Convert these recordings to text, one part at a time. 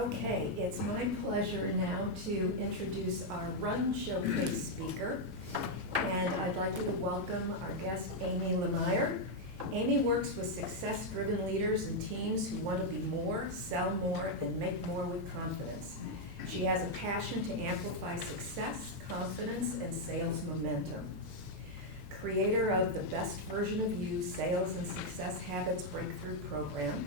Okay, it's my pleasure now to introduce our Run Showcase speaker. And I'd like you to welcome our guest, Amy Lemire. Amy works with success-driven leaders and teams who want to be more, sell more, and make more with confidence. She has a passion to amplify success, confidence, and sales momentum. Creator of the Best Version of You Sales and Success Habits Breakthrough Program.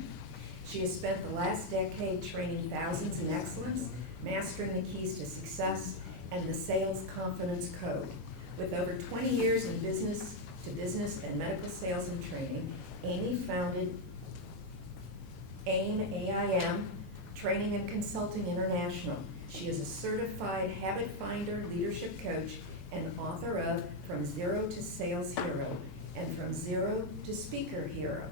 She has spent the last decade training thousands in excellence, mastering the keys to success, and the Sales Confidence Code. With over 20 years in business-to-business and medical sales and training, Amy founded AIM Training and Consulting International. She is a certified habit finder, leadership coach, and author of From Zero to Sales Hero and From Zero to Speaker Hero.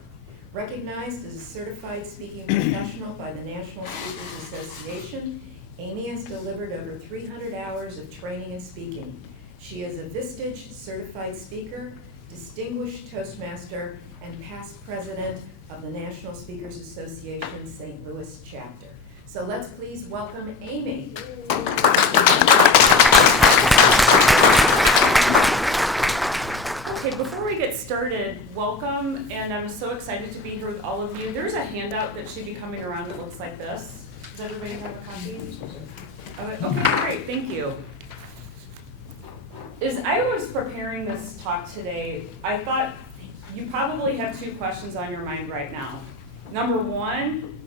Recognized as a certified speaking professional by the National Speakers Association, Amy has delivered over 300 hours of training and speaking. She is a Vistage certified speaker, distinguished Toastmaster, and past president of the National Speakers Association St. Louis chapter. So let's please welcome Amy. Okay, before we get started, welcome, and I'm so excited to be here with all of you. There's a handout that should be coming around that looks like this. Does everybody have a copy? Okay, great, thank you. As I was preparing this talk today, I thought you probably have two questions on your mind right now. Number one,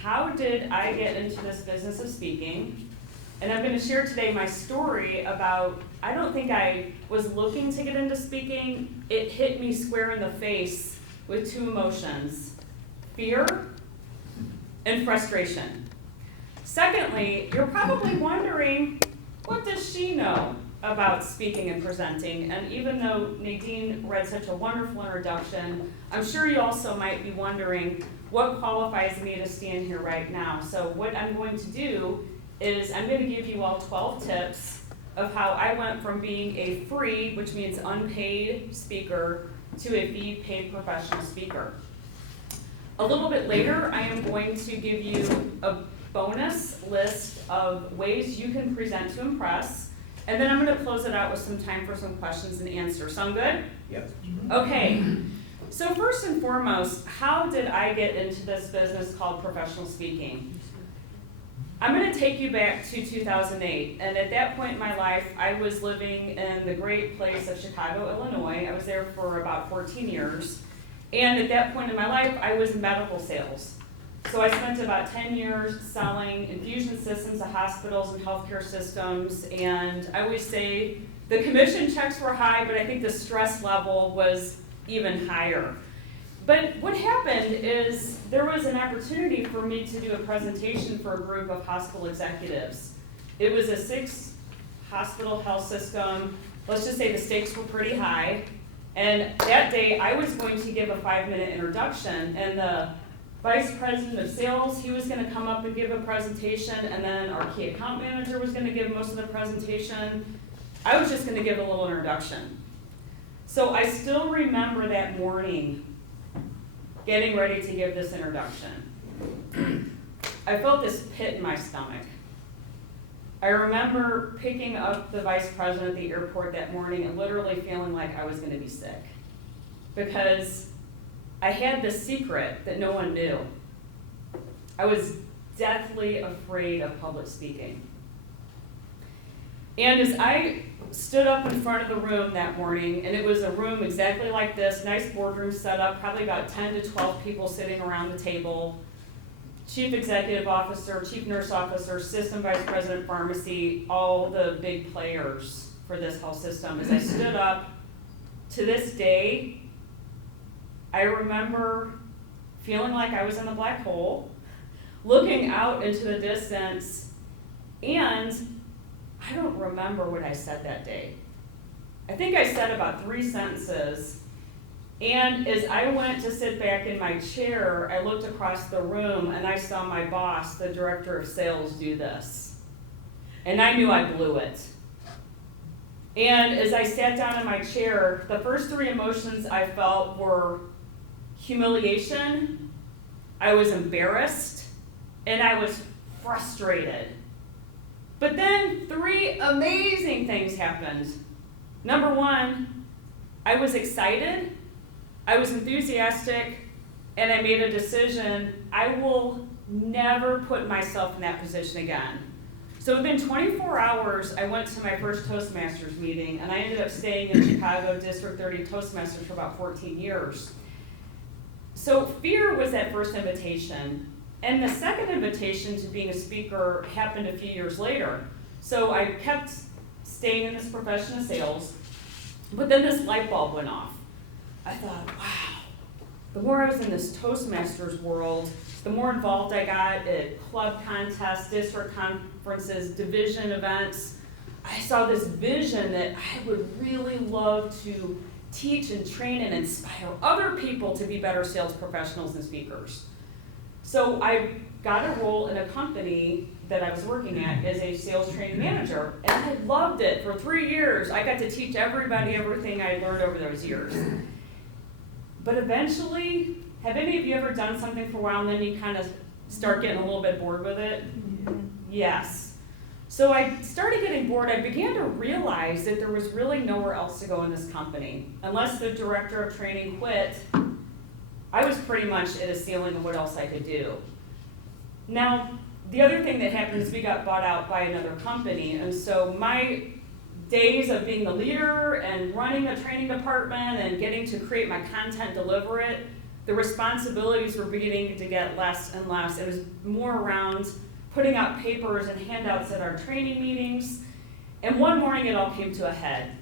how did I get into this business of speaking? And I'm going to share today my story about, I don't think I was looking to get into speaking. It hit me square in the face with two emotions, fear and frustration. Secondly, you're probably wondering, what does she know about speaking and presenting? And even though Nadine read such a wonderful introduction, I'm sure you also might be wondering, what qualifies me to stand here right now? So what I'm going to do is I'm going to give you all 12 tips of how I went from being a free, which means unpaid speaker, to a fee paid professional speaker. A little bit later, I am going to give you a bonus list of ways you can present to impress, and then I'm going to close it out with some time for some questions and answers. Sound good? Yep. Okay. So first and foremost, how did I get into this business called professional speaking? I'm going to take you back to 2008, and at that point in my life, I was living in the great place of Chicago, Illinois. I was there for about 14 years, and at that point in my life, I was in medical sales. So I spent about 10 years selling infusion systems to hospitals and healthcare systems, and I always say the commission checks were high, but I think the stress level was even higher. But what happened is there was an opportunity for me to do a presentation for a group of hospital executives. It was a 6-hospital health system. Let's just say the stakes were pretty high. And that day I was going to give a 5-minute introduction, and the vice president of sales, he was going to come up and give a presentation, and then our key account manager was going to give most of the presentation. I was just going to give a little introduction. So I still remember that morning getting ready to give this introduction. I felt this pit in my stomach. I remember picking up the vice president at the airport that morning and literally feeling like I was going to be sick, because I had this secret that no one knew. I was deathly afraid of public speaking. And as I stood up in front of the room that morning, and it was a room exactly like this, nice boardroom set up, probably about 10 to 12 people sitting around the table, chief executive officer, chief nurse officer, system vice president pharmacy, all the big players for this health system. As I stood up, to this day, I remember feeling like I was in a black hole, looking out into the distance, and I don't remember what I said that day. I think I said about 3 sentences, and as I went to sit back in my chair, I looked across the room and I saw my boss, the director of sales, do this. And I knew I blew it. And as I sat down in my chair, the first 3 emotions I felt were humiliation, I was embarrassed, and I was frustrated. But then 3 amazing things happened. Number 1, I was excited, I was enthusiastic, and I made a decision. I will never put myself in that position again. So within 24 hours, I went to my first Toastmasters meeting, and I ended up staying in Chicago District 30 Toastmasters for about 14 years. So fear was that first invitation. And the second invitation to being a speaker happened a few years later. So I kept staying in this profession of sales, but then this light bulb went off. I thought, wow, the more I was in this Toastmasters world, the more involved I got at club contests, district conferences, division events. I saw this vision that I would really love to teach and train and inspire other people to be better sales professionals and speakers. So I got a role in a company that I was working at as a sales training manager, and I loved it. For 3 years, I got to teach everybody everything I learned over those years. But eventually, have any of you ever done something for a while and then you kind of start getting a little bit bored with it? Yes. So I started getting bored. I began to realize that there was really nowhere else to go in this company. Unless the director of training quit, I was pretty much at a ceiling of what else I could do. Now, the other thing that happened is we got bought out by another company, and so my days of being the leader and running the training department and getting to create my content, deliver it, the responsibilities were beginning to get less and less. It was more around putting out papers and handouts at our training meetings, and one morning it all came to a head.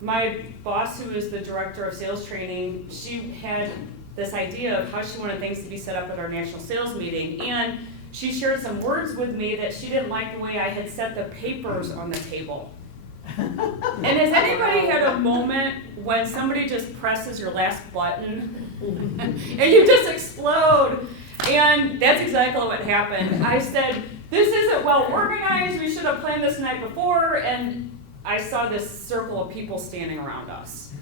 My boss, who is the director of sales training, she had this idea of how she wanted things to be set up at our national sales meeting, and she shared some words with me that she didn't like the way I had set the papers on the table. And has anybody had a moment when somebody just presses your last button and you just explode? And that's exactly what happened. I said, this isn't well organized, we should have planned this the night before, and I saw this circle of people standing around us.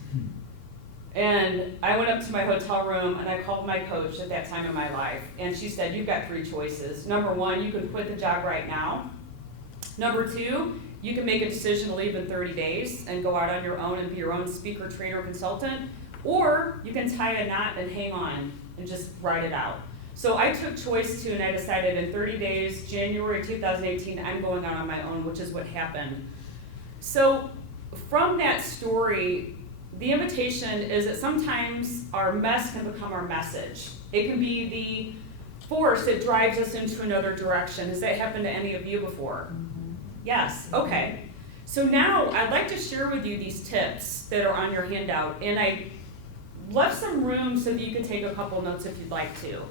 And I went up to my hotel room and I called my coach at that time in my life, and she said, you've got 3 choices. Number 1, you can quit the job right now. Number 2, you can make a decision to leave in 30 days and go out on your own and be your own speaker, trainer, consultant. Or you can tie a knot and hang on and just ride it out. So I took choice 2, and I decided in 30 days, January 2018, I'm going out on my own, which is what happened. So from that story, the invitation is that sometimes our mess can become our message. It can be the force that drives us into another direction. Has that happened to any of you before? Mm-hmm. Yes, okay. So now I'd like to share with you these tips that are on your handout, and I left some room so that you can take a couple notes if you'd like to.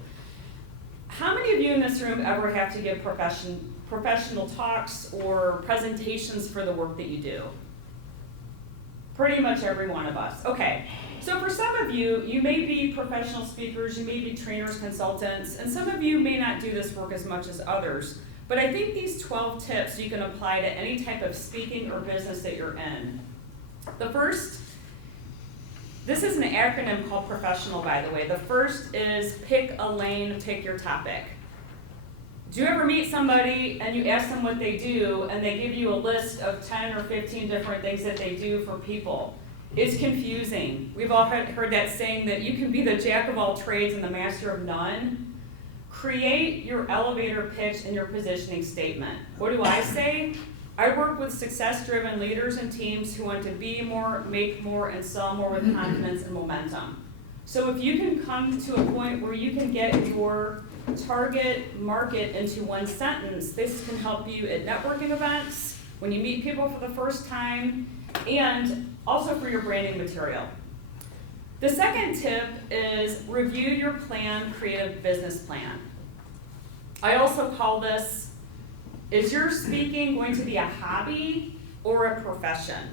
How many of you in this room ever have to give professional talks or presentations for the work that you do? Pretty much every one of us. Okay, so for some of you, you may be professional speakers, you may be trainers, consultants, and some of you may not do this work as much as others. But I think these 12 tips you can apply to any type of speaking or business that you're in. The first, this is an acronym called professional, by the way. The first is pick a lane, pick your topic. Do you ever meet somebody and you ask them what they do and they give you a list of 10 or 15 different things that they do for people? It's confusing. We've all heard that saying that you can be the jack of all trades and the master of none. Create your elevator pitch and your positioning statement. What do I say? I work with success-driven leaders and teams who want to be more, make more, and sell more with confidence and momentum. So if you can come to a point where you can get your target market into one sentence, this can help you at networking events, when you meet people for the first time, and also for your branding material. The second tip is review your plan, create a business plan. I also call this, is your speaking going to be a hobby or a profession?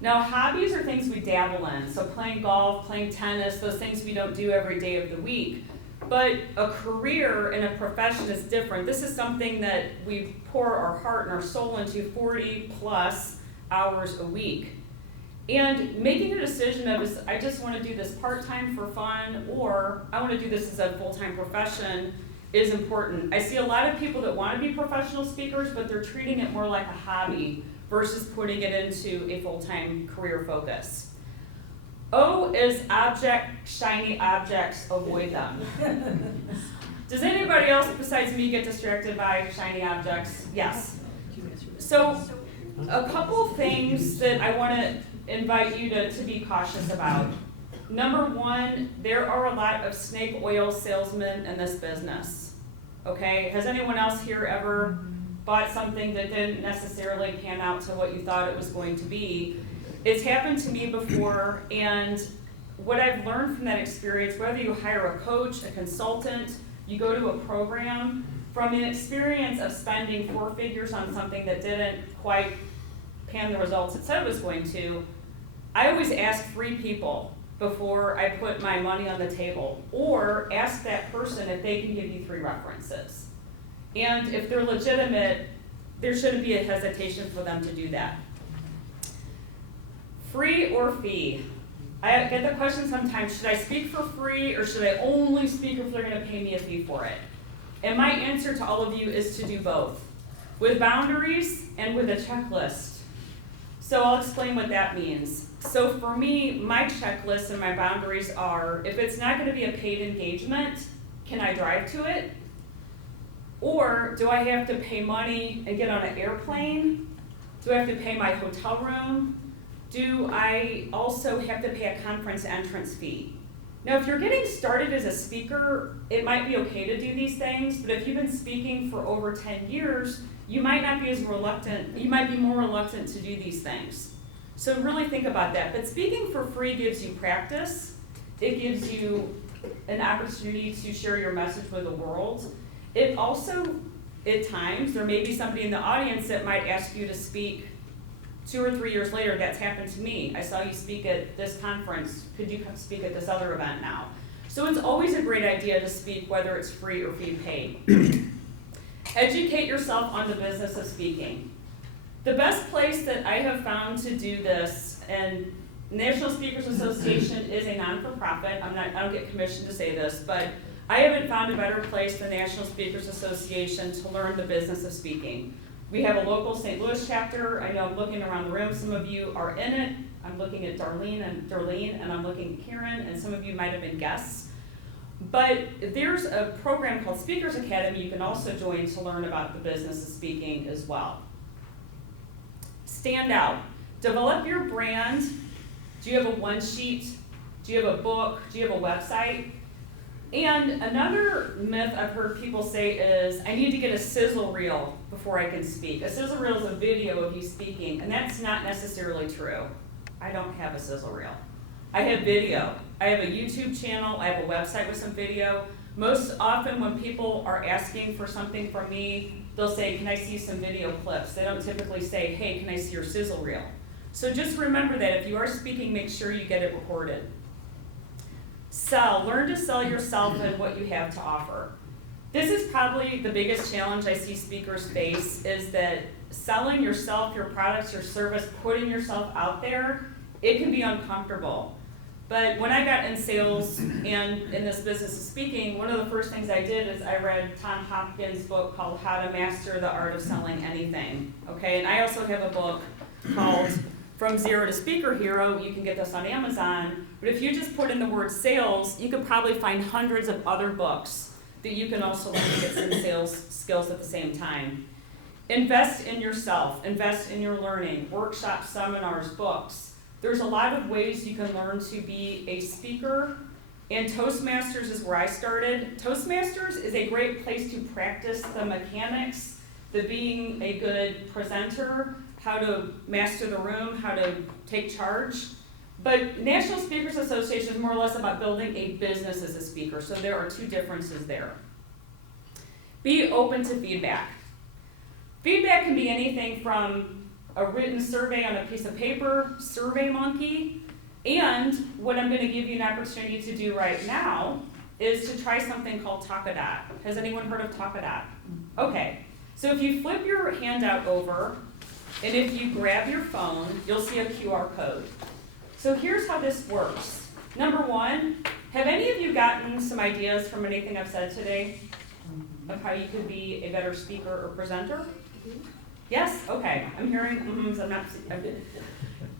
Now, hobbies are things we dabble in, so playing golf, playing tennis, those things we don't do every day of the week. But a career and a profession is different. This is something that we pour our heart and our soul into 40 plus hours a week. And making a decision of, is I just want to do this part-time for fun, or I want to do this as a full-time profession, is important. I see a lot of people that want to be professional speakers, but they're treating it more like a hobby versus putting it into a full-time career focus. O is object, shiny objects, avoid them. Does anybody else besides me get distracted by shiny objects? Yes. So a couple things that I want to invite you to be cautious about. Number one, there are a lot of snake oil salesmen in this business. Okay, has anyone else here ever bought something that didn't necessarily pan out to what you thought it was going to be? It's happened to me before, and what I've learned from that experience, whether you hire a coach, a consultant, you go to a program, from an experience of spending 4 figures on something that didn't quite pan the results it said it was going to, I always ask 3 people before I put my money on the table, or ask that person if they can give you 3 references. And if they're legitimate, there shouldn't be a hesitation for them to do that. Free or fee? I get the question sometimes, should I speak for free or should I only speak if they're going to pay me a fee for it? And my answer to all of you is to do both, with boundaries and with a checklist. So I'll explain what that means. So for me, my checklist and my boundaries are, if it's not going to be a paid engagement, can I drive to it? Or do I have to pay money and get on an airplane? Do I have to pay my hotel room? Do I also have to pay a conference entrance fee? Now, if you're getting started as a speaker, it might be okay to do these things, but if you've been speaking for over 10 years, you might not be as reluctant, you might be more reluctant to do these things. So really think about that. But speaking for free gives you practice. It gives you an opportunity to share your message with the world. It also, at times, there may be somebody in the audience that might ask you to speak 2 or 3 years later. That's happened to me. I saw you speak at this conference. Could you come speak at this other event now? So it's always a great idea to speak, whether it's free or fee paid. Educate yourself on the business of speaking. The best place that I have found to do this, and National Speakers Association is a non-for-profit. I don't get commissioned to say this, but I haven't found a better place than National Speakers Association to learn the business of speaking. We have a local St. Louis chapter. I know I'm looking around the room. Some of you are in it. I'm looking at Darlene, and I'm looking at Karen, and some of you might have been guests. But there's a program called Speakers Academy you can also join to learn about the business of speaking as well. Stand out. Develop your brand. Do you have a one-sheet? Do you have a book? Do you have a website? And another myth I've heard people say is, I need to get a sizzle reel before I can speak. A sizzle reel is a video of you speaking, and that's not necessarily true. I don't have a sizzle reel. I have video. I have a YouTube channel. I have a website with some video. Most often when people are asking for something from me, they'll say, can I see some video clips? They don't typically say, hey, can I see your sizzle reel? So just remember that if you are speaking, make sure you get it recorded. Sell. Learn to sell yourself and what you have to offer. This is probably the biggest challenge I see speakers face, is that selling yourself, your products, your service, putting yourself out there, it can be uncomfortable. But when I got in sales and in this business of speaking, one of the first things I did is I read Tom Hopkins' book called How to Master the Art of Selling Anything. Okay, and I also have a book called From Zero to Speaker Hero. You can get this on Amazon. But if you just put in the word sales, you could probably find hundreds of other books that you can also learn to get some sales skills at the same time. Invest in yourself. Invest in your learning. Workshops, seminars, books. There's a lot of ways you can learn to be a speaker, and Toastmasters is where I started. Toastmasters is a great place to practice the mechanics, the being a good presenter, how to master the room, how to take charge. But National Speakers Association is more or less about building a business as a speaker, so there are 2 differences there. Be open to feedback. Feedback can be anything from a written survey on a piece of paper, SurveyMonkey, and what I'm going to give you an opportunity to do right now is to try something called Talkadot. Has anyone heard of Talkadot? Okay, so if you flip your handout over, and if you grab your phone, you'll see a QR code. So here's how this works. Number 1, have any of you gotten some ideas from anything I've said today? of how you could be a better speaker or presenter? Yes? Okay. I'm hearing so I'm not.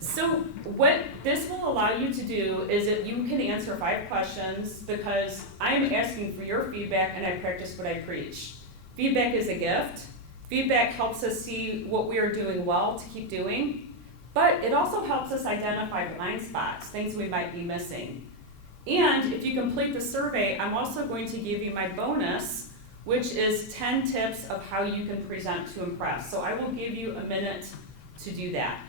So what this will allow you to do is that you can answer 5 questions because I am asking for your feedback and I practice what I preach. Feedback is a gift. Feedback helps us see what we are doing well to keep doing, but it also helps us identify blind spots, things we might be missing. And if you complete the survey, I'm also going to give you my bonus, which is 10 tips of how you can present to impress. So I will give you a minute to do that.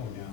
Oh, yeah.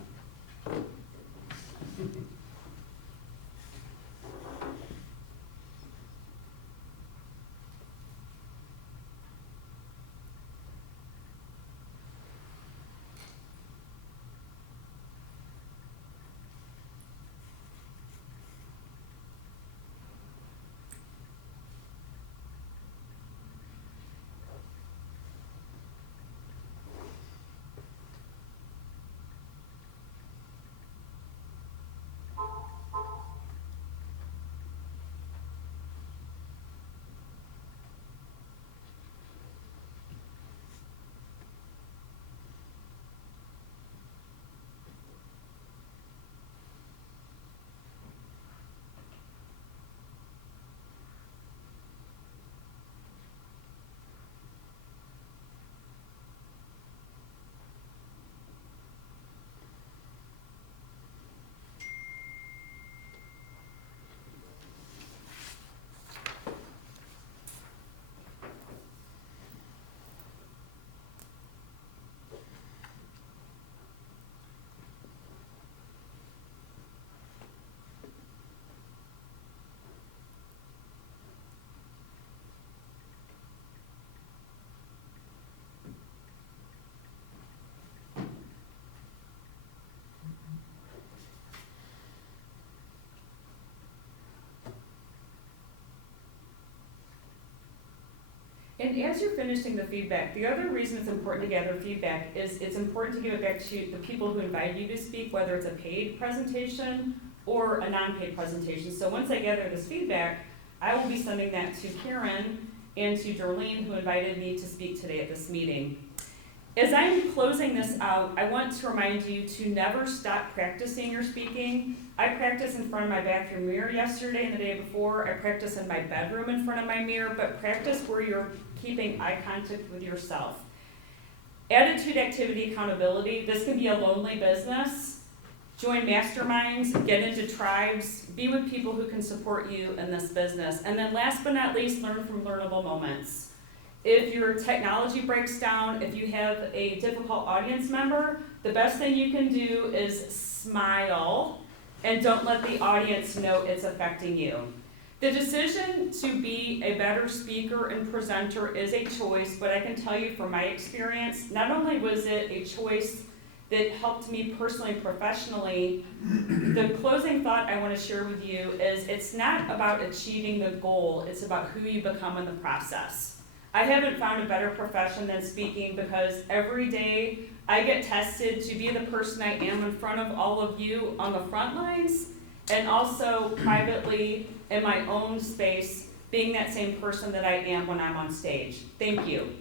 And as you're finishing the feedback, the other reason it's important to gather feedback is it's important to give it back to the people who invited you to speak, whether it's a paid presentation or a non-paid presentation. So once I gather this feedback, I will be sending that to Karen and to Darlene, who invited me to speak today at this meeting. As I'm closing this out, I want to remind you to never stop practicing your speaking. I practiced in front of my bathroom mirror yesterday and the day before. I practiced in my bedroom in front of my mirror, but practice where you're keeping eye contact with yourself. Attitude, activity, accountability. This can be a lonely business. Join masterminds, get into tribes, be with people who can support you in this business. And then last but not least, learn from learnable moments. If your technology breaks down, if you have a difficult audience member, the best thing you can do is smile and don't let the audience know it's affecting you. The decision to be a better speaker and presenter is a choice, but I can tell you from my experience, not only was it a choice that helped me personally and professionally, the closing thought I want to share with you is it's not about achieving the goal, it's about who you become in the process. I haven't found a better profession than speaking because every day I get tested to be the person I am in front of all of you on the front lines, and also privately in my own space, being that same person that I am when I'm on stage. Thank you.